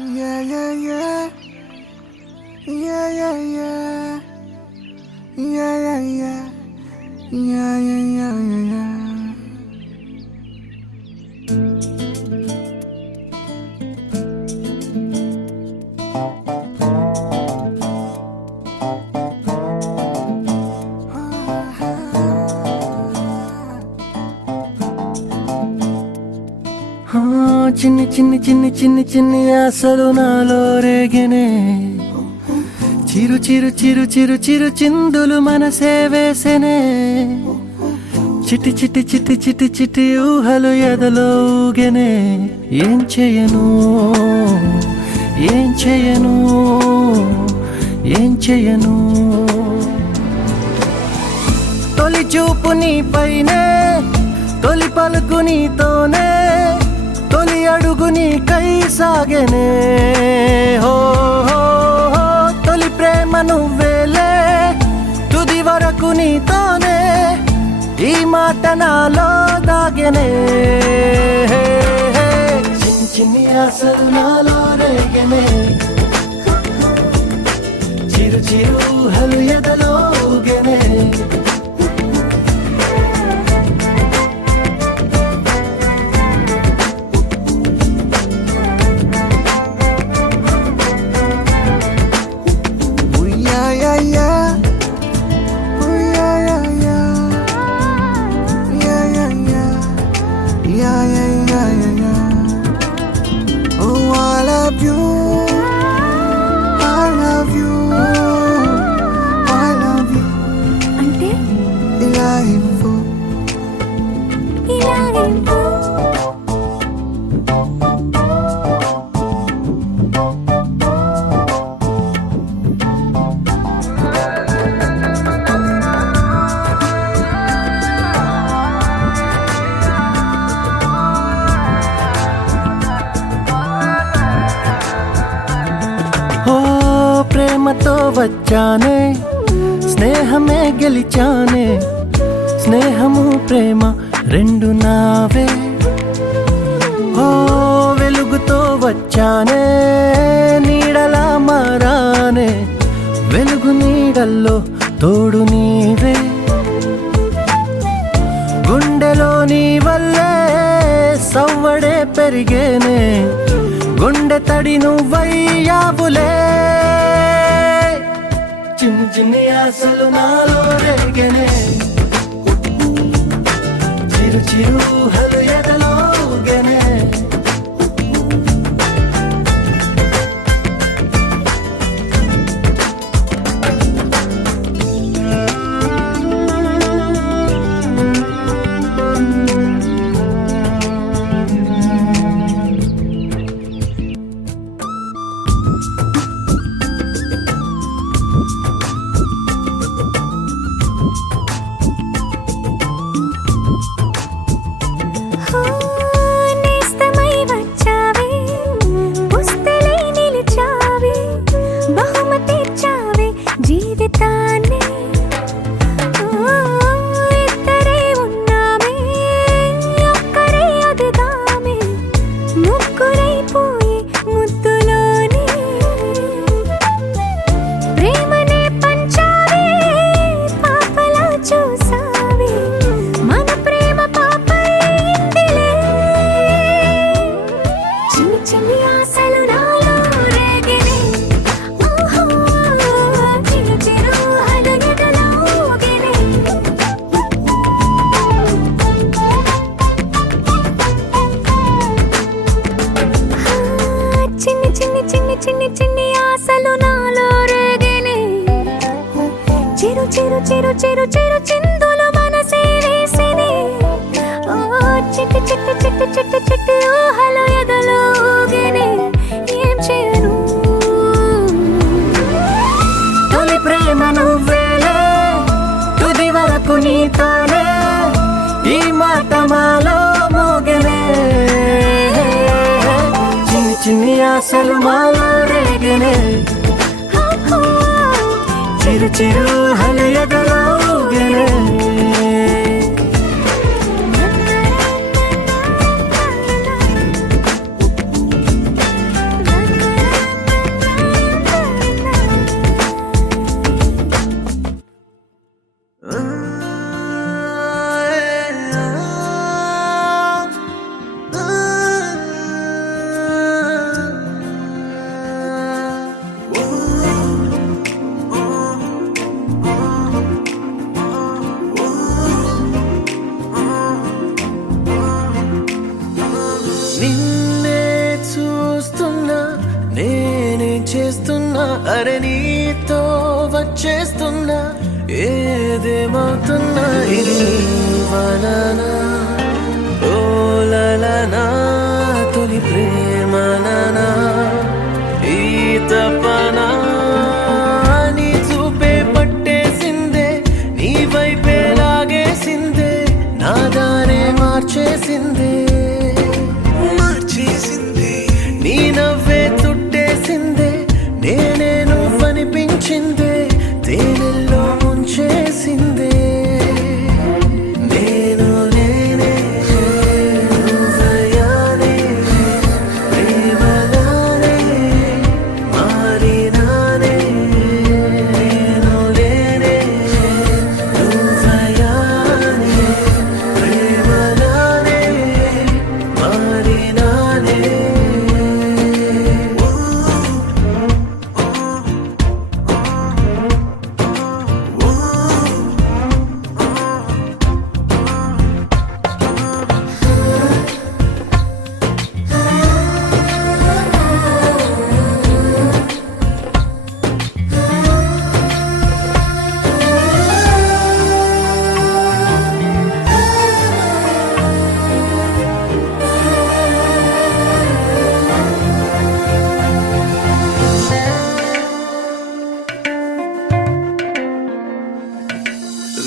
Yeah, yeah, yeah. Yeah, yeah, yeah. Yeah, yeah, yeah. Yeah, yeah, yeah, yeah, yeah. చిన్ని చిన్ని చిన్ని చిన్ని చిన్ని ఆశలు నాలో రేగినే చిరు చిరు చిరు చిరు చిరు చిందులు మనసే వేసెనే చిటి చిటి చిటి చిటి చిటి ఊహలు ఎదలో ఊగెనే ఏం చేయను ఏం చేయను ఏం చేయను తొలి చూపు నీ పైనే తొలి పలుకు నీతోనే తొలి అడుగు నీకై సాగెనే హో హో హో తొలి ప్రేమ నువ్వేలే తుది వరకు నీతోనే ఈ మాట నాలో దాగెనే చిన్ని చిన్ని ఆశలు నాలో రేగెనే చిరు చిరు ఊహలు ఎదలో ఊగెనే ప్రేమతో వచ్చానే స్నేహమే గెలిచానే స్నేహము ప్రేమ రెండు నావే ఓ వెలుగుతో వచ్చానే నీడలా మారానే వెలుగు నీడల్లో తోడు నీవే గుండెలో నీ వల్లే సవ్వడే పెరిగేనే గుండె తడి నువ్వయ్యావులే చిన్ని చిన్ని ఆశలు నాలో రేగెనే చిరు చిరు ఊహలు ఎదలో ఊగెనే చిన్ని చిన్ని ఆశలు నాలో రేగెనే చిరు చిరు చిరు చిరు చిరు చిందులు మనసే వేసెనే చిట్టి చిట్టి చిట్టి చిట్టి చిట్టి ఊహలు ఎదలో ఊగెనే ఏం చేయను తొలి ప్రేమ నువ్వేలే తుది వరకు నీతోనే ఈ మాట మాలో మోగెనే చిన్ని ఆశలు మాలో రేగెనే చిరు చిరు ఊహలు ఎదలో ఊగెనే చేస్తున్నా అరే నీతో వచ్చేస్తున్నా ఏదేమవుతున్నా ఇది నీ వలనా ఓలలనా తొలి ప్రేమలనా ఈ తపనా నీ చూపే పట్టేసిందే నీ వైపే లాగేసిందే నా దారే మార్చేసిందే నీ నవ్వే చుట్టేసిందే నేనే నువ్వనిపించిందే తేనెల్లో ముంచేసిందే నేను నేనే నువ్వయ్యానే ప్రేమగానే మారినానే నేను నేనే నువ్వయ్యానే ప్రేమగానే మారినానే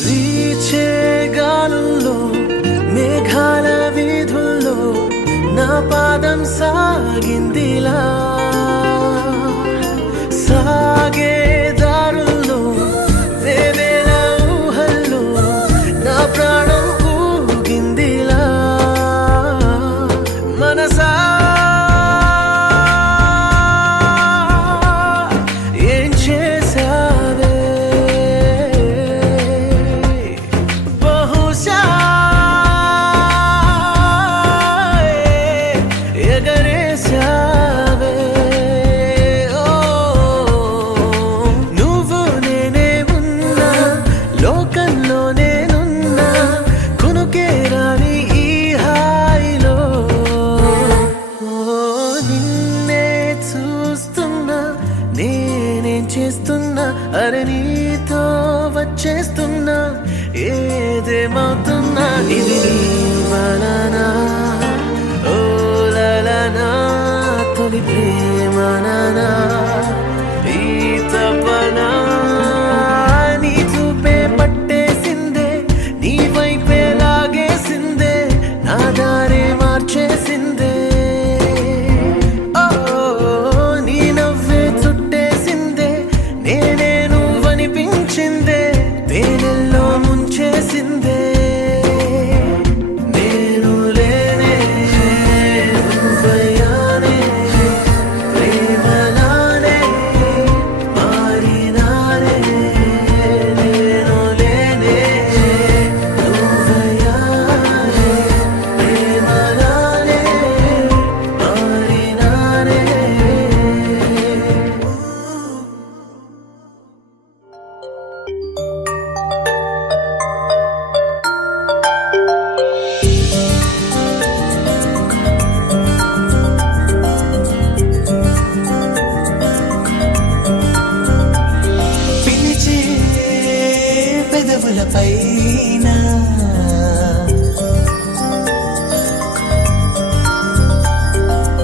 వీచే గాలుల్లో మేఘాల వీధుల్లో నా పాదం సాగిందిలా సాగే దారుల్లో వేవేల ఊహల్లో నా ప్రాణం ఊగిందిలా మనసా ఏం చేశావే బహుశా ఎగరేశావే ఓ నువ్వు నేనే ఉన్నా లోకంలో నేనున్నా కునుకే రాని ఈ హాయిలో ఓ నిన్నే చూస్తున్నా నేనేం చేస్తున్నా అరే నీతో వచ్చేస్తున్నా ఏదేమవుతున్నా ఇది నీ వలనా ఓలలనా తొలి ప్రేమనా ఈ తపనా నీ చూపే పట్టేసిందే నీ వైపే లాగేసిందే నా దారే మార్చేసిందే ఓ నీ నవ్వే చుట్టేసిందే నేనే నువ్వనిపించిందే తేనెల్లో ముంచేసిందే నేను లేనే నువ్వయ్యానే ప్రేమలానే మారినానే నేను లేనే నువ్వయ్యానే ప్రేమలానే మారినానే పిలిచే పెదవుల పైన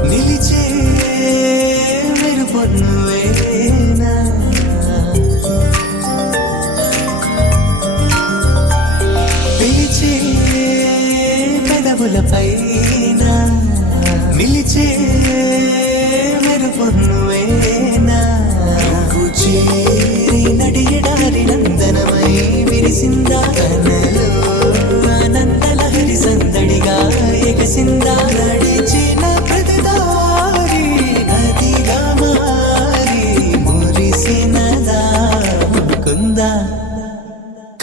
నిలిచే మెరుపు నువ్వేనా పిలిచే పెదవుల పైన నిలిచే మెరుపు నువ్వేనా నువ్వు చేరి నడియడారి నందనమై విరిసిందా కనలో ఆనందలహరి సందడిగా ఎగసిందా నడిచిన ప్రతిదారి నదిగా మారి మురిసినదా ముకుందా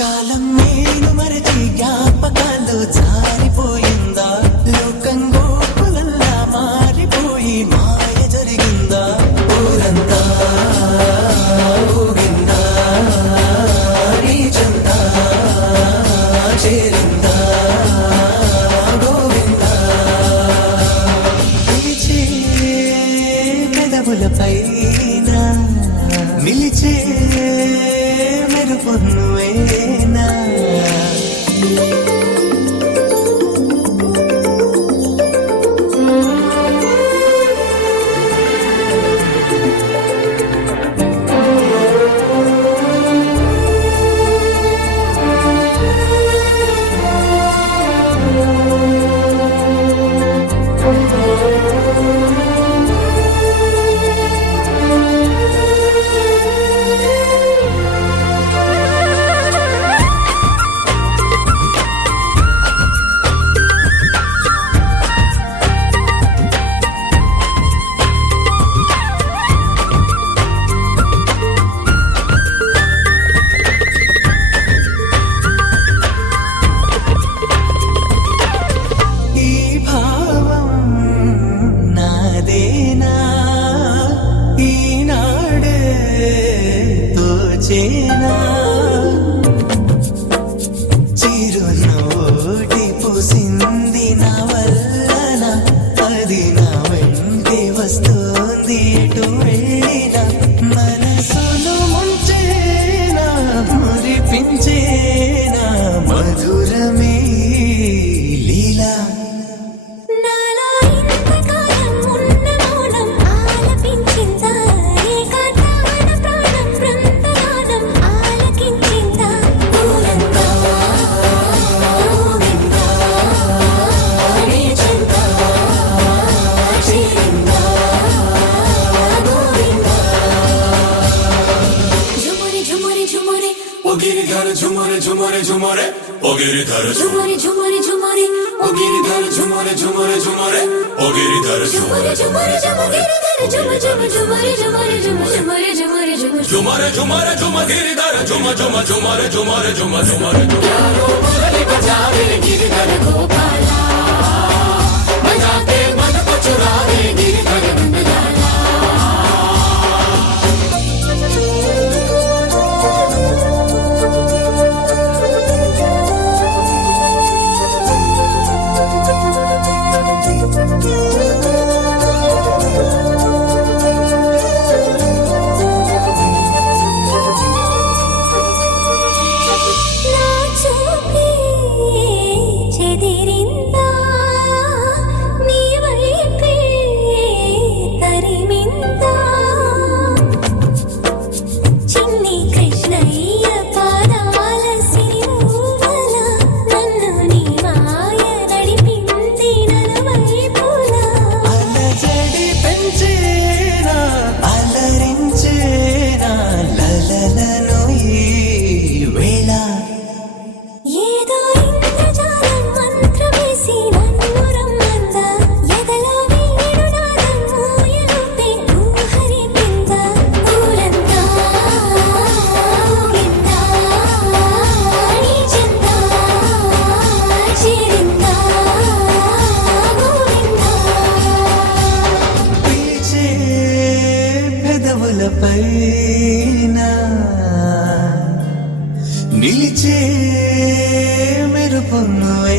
కాలం నేను మరచి జ్ఞాపకాలు జారిపోయిందా లోకం గోపులల్లా మారిపోయి మాయ జరిగిందా ఊరంతా ఊగిందా నీ చందా చేరిందా గోవిందా పిలిచే పెదవుల పైన చూసింది నా వల్ల అది నా వెంటే వస్తుంది ఎటు వెళ్ళినా మనసును ముంచేనా మురిపించేనా మధురమే లీలా నాలో ఇంతకాలం ఉన్న మౌనం ఆలపించిందా ఏకాంతమైన ప్రాణం బృందగానం ఆలకించిందా ఊరంతా ఊగిందా నీ చెంత చేరిందా Govinda ఝుమురి ఝుమురి ఝుమురి O giridhar झुमरे झुमरे झुमरे O giridhar ఝుమురి ఝుమురి ఝుమురి O giridhar झुमरे झुमरे झुमरे O giridhar ఝుమురి ఝుమురి ఝుమురి ఝుమురి ఝుమురి ఝుమురి ఝుమురి ఝుమురి ఝుమురి झुमरे झुमरे झुम गिरिधर झुम झुम झुमरे झुमरे झुम झुमरे मुरली बजावे गिरधर गोपाला बजाते मन को चुरावे गिरधर नंदलाला నా చూపే చెదిరిందా నీ వైపే తరిమిందా చిన్ని కృష్ణయ్య పాదాల సిరిమూవల నన్ను నీ మాయ నడిపింది నలువైపులా అలజడి పెంచేనా అలరించేనా లలలను ఈ వేళ ఏదో ఇంద్రజాలం మంత్రమేసి నన్ను రమ్మందా ఎదలో వేణునాదం ఊయలుపే ఊహరిపిందా ఊరంతా ఊగిందా నీ చెంత చేరిందా గోవిందా పిలిచే పెదవులపైన నిలిచే మెరుపు నువ్వే